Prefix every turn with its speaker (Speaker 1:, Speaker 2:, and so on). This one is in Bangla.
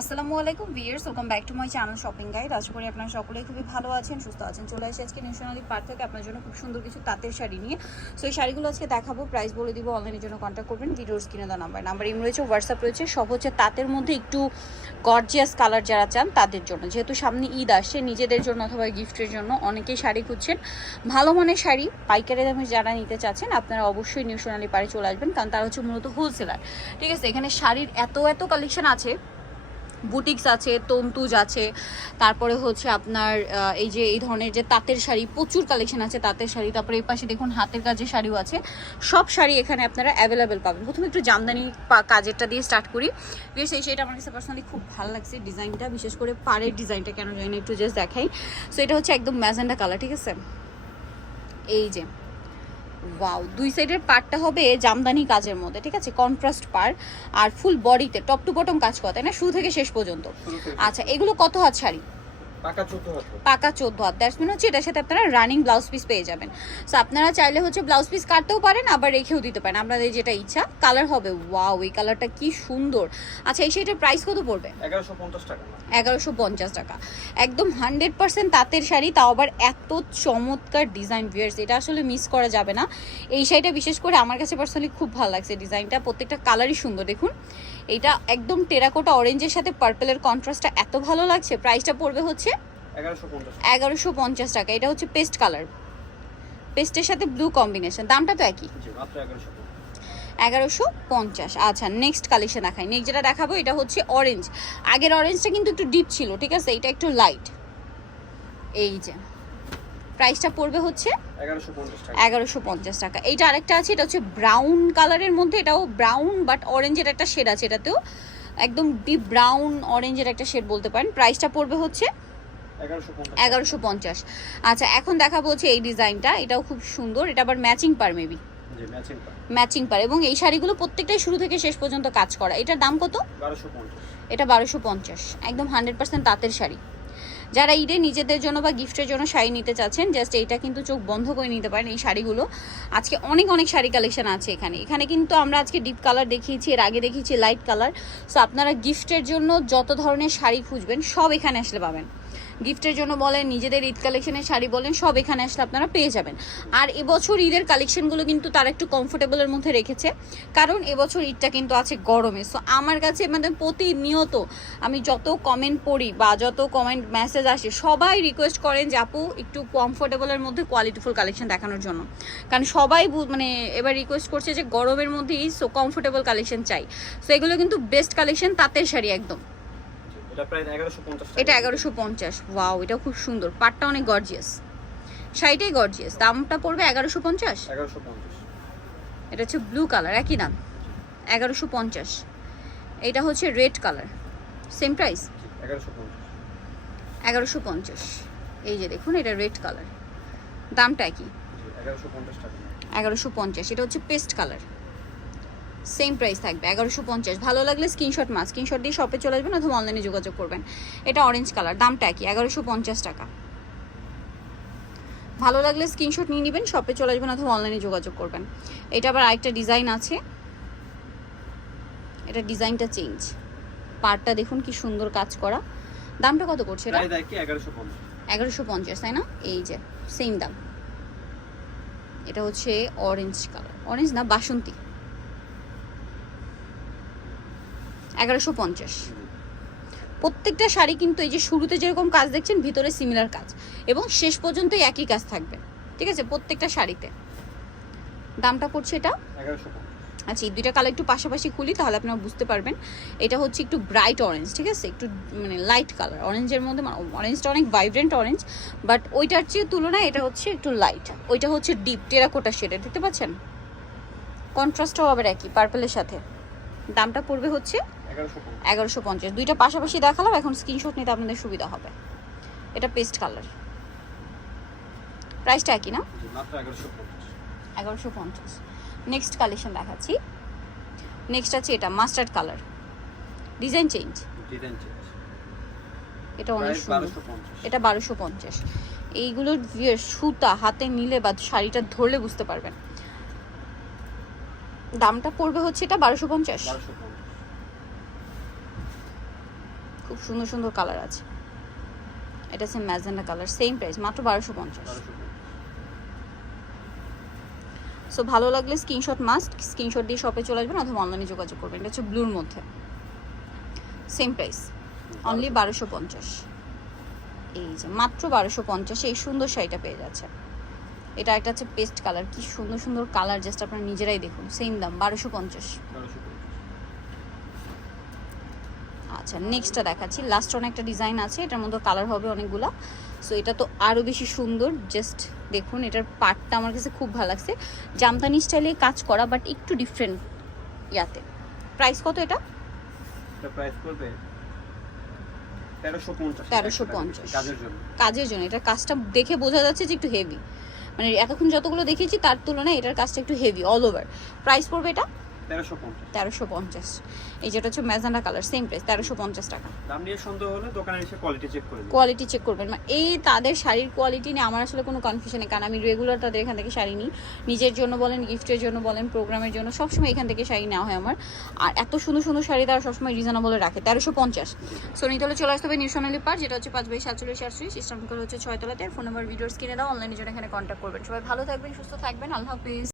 Speaker 1: আসসালামু আলাইকুম viewers welcome back to my channel shopping guide আশা করি আপনারা সকলেই খুবই ভালো আছেন, সুস্থ আছেন। চলে আসি আজকে ন্যাশনালি পার্ক থেকে আপনার জন্য খুব সুন্দর কিছু তাঁতের শাড়ি নিয়ে। সো এই শাড়িগুলো আজকে দেখাবো প্রাইস বলে দিব অনলাইনের জন্য কন্ট্যাক্ট করবেন ভিডিওর স্ক্রিনে দেওয়া নাম্বার নাম্বার ইম রয়েছে হোয়াটসঅ্যাপ রয়েছে, সব হচ্ছে তাঁতের মধ্যে একটু গর্জিয়াস কালার যারা চান তাদের জন্য। যেহেতু সামনে ঈদ আসছে, নিজেদের জন্য অথবা গিফটের জন্য অনেকেই শাড়ি খুঁজছেন। ভালো মানের শাড়ি, পাইকারি দামে যারা নিতে চাচ্ছেন, আপনারা অবশ্যই নিউ সোনালি পাড়ে চলে আসবেন, কারণ তারা হচ্ছে মূলত হোলসেলার ঠিক আছে, এখানে শাড়ির এত এত কালেকশন আছে বুটিক্স আছে, তন্তুজ আছে, তারপরে হচ্ছে আপনার এই যে, এই ধরনের যে তাঁতের শাড়ি, প্রচুর কালেকশন আছে তাঁতের শাড়ি, তারপরে এই পাশে দেখুন হাতের কাজের শাড়িও আছে, সব শাড়ি এখানে আপনারা অ্যাভেলেবেল পাবেন। প্রথমে একটু জামদানি কাজেরটা দিয়ে স্টার্ট করি। বেশ, এই শাড়িটা আমার কাছে পার্সোনালি খুব ভালো লাগছে ডিজাইনটা বিশেষ করে পাড়ের ডিজাইনটা কেন জানি একটু জাস্ট দেখাই। সো এটা হচ্ছে একদম ম্যাজেন্ডা কালার ঠিক আছে? এই যে ওয়াও দুই সাইডের পার্টটা হবে জামদানি কাজের মধ্যে ঠিক আছে? কন্ট্রাস্ট পার আর ফুল বডিতে টপ টু বটম কাজ করা তাই না? শুরু থেকে শেষ পর্যন্ত। আচ্ছা এগুলো কত হাত শাড়ি?
Speaker 2: পাকা চোদ্দ হাত
Speaker 1: দ্যাটস মিন হচ্ছে এটার সাথে আপনারা রানিং ব্লাউজ পিস পেয়ে যাবেন। সো আপনারা চাইলে হচ্ছে ব্লাউজ পিস কাটতেও পারেন আবার রেখেও দিতে পারেন। আপনাদের যেটা ইচ্ছা কালার হবে। ওয়াও এই কালারটা কি সুন্দর। আচ্ছা এই শাড়িটার প্রাইস কত পড়বে?
Speaker 2: এগারোশো পঞ্চাশ টাকা।
Speaker 1: এগারোশো পঞ্চাশ টাকা। একদম হান্ড্রেড পার্সেন্ট তাঁতের শাড়ি তাও আবার এত চমৎকার ডিজাইন ভিয়ার্স এটা আসলে মিস করা যাবে না। এই শাড়িটা বিশেষ করে আমার কাছে পার্সোনালি খুব ভালো লাগছে ডিজাইনটা প্রত্যেকটা কালারই সুন্দর দেখুন। এটা একদম টেরাকোটা অরেঞ্জের সাথে পার্পেলের কন্ট্রাস্টটা এত ভালো লাগছে। প্রাইসটা পড়বে হচ্ছে
Speaker 2: এগারোশো পঞ্চাশ।
Speaker 1: টাকা। এটা হচ্ছে পেস্ট কালার। পেস্টের সাথে ব্লু কম্বিনেশন। দামটা তো একই।
Speaker 2: জি এগারোশো
Speaker 1: পঞ্চাশ। আচ্ছা নেক্সট কালেকশন দেখাই। নেক্সট যেটা দেখাবো এটা হচ্ছে অরেঞ্জ। আগের অরেঞ্জটা কিন্তু একটু ডিপ ছিল ঠিক আছে? এটা একটু লাইট। এই যে। প্রাইসটা পড়বে হচ্ছে
Speaker 2: এগারোশো পঞ্চাশ টাকা।
Speaker 1: এইটা আরেকটা আছে এটা হচ্ছে ব্রাউন কালারের মধ্যে। এটাও ব্রাউন বাট অরেঞ্জের একটা শেড আছে। এটাতেও একদম ডিপ ব্রাউন অরেঞ্জের একটা শেড বলতে পারেন। প্রাইসটা পড়বে হচ্ছে
Speaker 2: এগারোশো পঞ্চাশ।
Speaker 1: আচ্ছা এখন দেখাবো হচ্ছে এই ডিজাইনটা এটাও খুব সুন্দর এটা আবার matching pair maybe?
Speaker 2: Matching pair.
Speaker 1: এবং এই শাড়িগুলো প্রত্যেকটাই শুরু থেকে শেষ পর্যন্ত কাজ করা। এটার দাম কত? এটা বারোশো পঞ্চাশ একদম হান্ড্রেড পার্সেন্ট তাঁতের শাড়ি। যারা ঈদে নিজেদের জন্য বা গিফটের জন্য শাড়ি নিতে চাচ্ছেন জাস্ট এইটা কিন্তু চোখ বন্ধ করে নিতে পারেন এই শাড়িগুলো। আজকে অনেক অনেক শাড়ি কালেকশন আছে এখানে। এখানে কিন্তু আমরা আজকে ডিপ কালার দেখিয়েছি এর আগে দেখিয়েছি লাইট কালার। সো আপনারা গিফটের জন্য যত ধরনের শাড়ি খুঁজবেন সব এখানে আসলে পাবেন। গিফটের জন্য বলেন, নিজেদের ঈদ কালেকশনের শাড়ি বলেন, সব এখানে আসলে আপনারা পেয়ে যাবেন। আর এবছর ঈদের কালেকশনগুলো কিন্তু তারা একটু কমফোর্টেবলের মধ্যে রেখেছে, কারণ এবছর ঈদটা কিন্তু আছে গরমে। সো আমার কাছে মানে প্রতিনিয়ত আমি যত কমেন্ট পড়ি বা যত কমেন্ট মেসেজ আসে, সবাই রিকোয়েস্ট করেন যে, আপু, একটু কমফোর্টেবলের মধ্যে কোয়ালিটিফুল কালেকশন দেখানোর জন্য। কারণ সবাই মানে এবার রিকোয়েস্ট করছে যে, গরমের মধ্যেই সো কমফোর্টেবল কালেকশন চাই। সো এগুলো কিন্তু বেস্ট কালেকশন তাঁতের শাড়ি একদম।
Speaker 2: এটা এগারোশো পঞ্চাশ
Speaker 1: ওয়াও এটা খুব সুন্দর। পাটটা অনেক গর্জিয়াস শাড়িটাই গর্জিয়াস দামটা পড়বে এগারোশো পঞ্চাশ? এটা হচ্ছে ব্লু কালার একই দাম। এগারোশো পঞ্চাশ। এটা হচ্ছে রেড কালার সেম প্রাইস
Speaker 2: এগারোশো পঞ্চাশ।
Speaker 1: এই যে দেখুন এটা রেড কালার দামটা একই।
Speaker 2: এগারোশো পঞ্চাশ
Speaker 1: এটা হচ্ছে পেস্ট কালার সেম প্রাইস থাকবে এগারোশো পঞ্চাশ। ভালো লাগলে স্ক্রিনশট মাছ স্ক্রিনশট দিয়ে শপে চলে আসবেন অথবা অনলাইনে যোগাযোগ করবেন। এটা অরেঞ্জ কালার দামটা একই এগারোশো পঞ্চাশ টাকা। ভালো লাগলে স্ক্রিনশট নিয়ে নেবেন শপে চলে আসবেন অথবা অনলাইনে যোগাযোগ করবেন। এটা আবার আরেকটা ডিজাইন আছে। এটা ডিজাইনটা চেঞ্জ পার্টটা দেখুন কি সুন্দর কাজ করা। দামটা কত করছে এটা?
Speaker 2: এগারোশো পঞ্চাশ।
Speaker 1: তাই না? এই যে সেম দাম। এটা হচ্ছে অরেঞ্জ কালার অরেঞ্জ না বাসন্তী। এগারোশো পঞ্চাশ। প্রত্যেকটা শাড়ি কিন্তু এই যে শুরুতে যেরকম কাজ দেখছেন ভিতরে সিমিলার কাজ। এবং শেষ পর্যন্তই একই কাজ থাকবে। ঠিক আছে? প্রত্যেকটা শাড়িতে। দামটা পড়ছে এটা? আচ্ছা এই দুইটা কালার একটু পাশাপাশি খুলি তাহলে আপনারা বুঝতে পারবেন। এটা হচ্ছে একটু ব্রাইট অরেঞ্জ ঠিক আছে? একটু মানে লাইট কালার অরেঞ্জের মধ্যে অরেঞ্জটা অনেক ভাইব্রেন্ট অরেঞ্জ বাট ওইটার চেয়ে তুলনায় এটা হচ্ছে একটু লাইট ওইটা হচ্ছে ডিপ টেরাকোটা শেডের দেখতে পাচ্ছেন? কন্ট্রাস্টও আবার একই পার্পেলের সাথে। দামটা পড়বে হচ্ছে
Speaker 2: এগারোশো পঞ্চাশ।
Speaker 1: দুইটা পাশাপাশি দেখালাম এখন স্ক্রিনশট নিতে আপনাদের সুবিধা হবে। এটা পেস্ট কালার প্রাইসটা একই না?
Speaker 2: এগারোশো পঞ্চাশ।
Speaker 1: নেক্সট কালেকশন দেখাচ্ছি। নেক্সট আছে এটা মাস্টার্ড কালার ডিজাইন চেঞ্জ এটা অনেক সুন্দর। এটা বারোশো পঞ্চাশ। এইগুলোর সুতা হাতে নিলে বা শাড়িটা ধরলে বুঝতে পারবেন। দামটা পড়বে হচ্ছে এটা বারোশো পঞ্চাশ। খুব সুন্দর সুন্দর কালার আছে। এটা হচ্ছে ম্যাজেন্ডা কালার সেম প্রাইস মাত্র বারোশো পঞ্চাশ। সো ভালো লাগলে স্ক্রিনশট মাস্ট স্ক্রিনশট দিয়ে শপে চলে আসবেন অথবা অনলাইনে যোগাযোগ করবেন। এটা হচ্ছে ব্লুর মধ্যে। সেম প্রাইস অনলি বারোশো পঞ্চাশ। এই যে, মাত্র বারোশো পঞ্চাশে, এই সুন্দর শাড়িটা পেয়ে যাচ্ছে এটা একটা হচ্ছে পেস্ট কালার কি সুন্দর সুন্দর কালার জাস্ট আপনারা নিজেরাই দেখুন সেম দাম বারোশো পঞ্চাশ। আচ্ছা নেক্সটটা দেখাচ্ছি। লাস্ট অনেকটা ডিজাইন আছে এটার মধ্যে কালার হবে অনেকগুলা। সো এটা তো আরও বেশি সুন্দর। জাস্ট দেখুন এটার পার্টটা আমার কাছে খুব ভালো লাগছে। জামদানি স্টাইলে কাজ করা বাট একটু ডিফারেন্ট ইয়াতে। প্রাইস কত এটা?
Speaker 2: এটা প্রাইস পড়বে তেরোশো পঞ্চাশ।
Speaker 1: 1350
Speaker 2: কাজের জন্য।
Speaker 1: কাজের জন্য। এটার কাজটা দেখে বোঝা যাচ্ছে যে একটু হেভি মানে এতক্ষণ যতগুলো দেখেছি তার তুলনায় এটার কাজটা একটু হেভি অল ওভার প্রাইস পড়বে এটা?
Speaker 2: তেরোশো পঞ্চাশ।
Speaker 1: এই যেটা হচ্ছে ম্যাজান্ডা কালার সেম প্রাইস তেরোশো পঞ্চাশ টাকা।
Speaker 2: দাম নিয়ে সন্দেহ হলে দোকানে এসে কোয়ালিটি চেক করে
Speaker 1: কোয়ালিটি চেক করবেন। মানে এই তাদের শাড়ির কোয়ালিটি নিয়ে আমার আসলে কোনো কনফিউশন নেই কারণ আমি রেগুলার তাদের এখান থেকে শাড়ি নিই। নিজের জন্য বলেন গিফটের জন্য বলেন প্রোগ্রামের জন্য সবসময় এখান থেকে শাড়ি নেওয়া হয় আমার। আর এত সুন্দর সুন্দর শাড়ি তারা সবসময় রিজনেবলে রাখে তেরোশো পঞ্চাশ। সো নিতলে চলে আসতে হবে নিউশনালি পার যেটা হচ্ছে পাঁচ বাই সাতচল্লিশ আটচল্লিশ করে হচ্ছে ছয়তলাতে। ফোন নাম্বার ভিডিওস কিনে দাও অনলাইনে জন্য এখানে কন্ট্যাক্ট করবেন। সবাই ভালো থাকবেন সুস্থ থাকবেন। আল্লাহ হাফিজ।